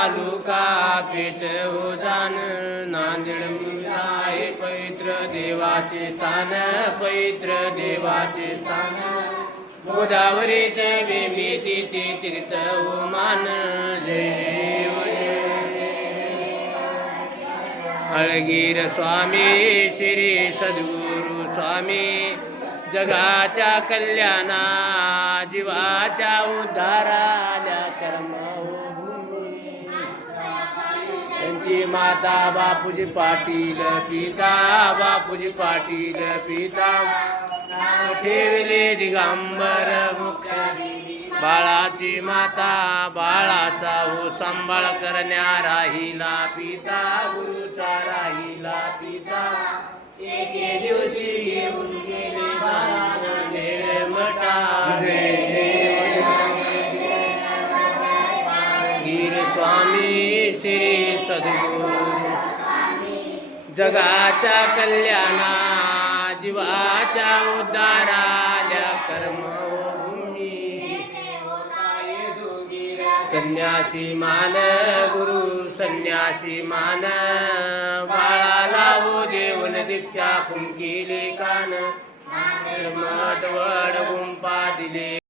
तालुका पेठ उजान नांदेड आहे पवित्र देवाचे स्थान पवित्र देवाचे स्थान गोदावरीचे विमिती तीर्थ उमान देव अळगीर स्वामी श्री सद्गुरु स्वामी जगाच्या कल्याणा जीवाच्या उद्धाराल्या कर्मभूमी त्यांची माता बापूजी पाटील पिता बापूजी पाटील पिता ठेवले दिगंबर मुख बाळाची माता बाळाचा हो सांभाळ करण्या राहिला पिता गुरुचा राहिला पिता एके दिवशी येऊन गेले बाळ मटा गीर स्वामी श्री सद्गुरु जगाच्या कल्याणा जीवाच्या उद्धाराल्या कर्मभूमी संन्यासी मान गुरु संन्यासी मान बाळाला हो देवन दीक्षा कुंकिले कान मठ वड गुंपा दिले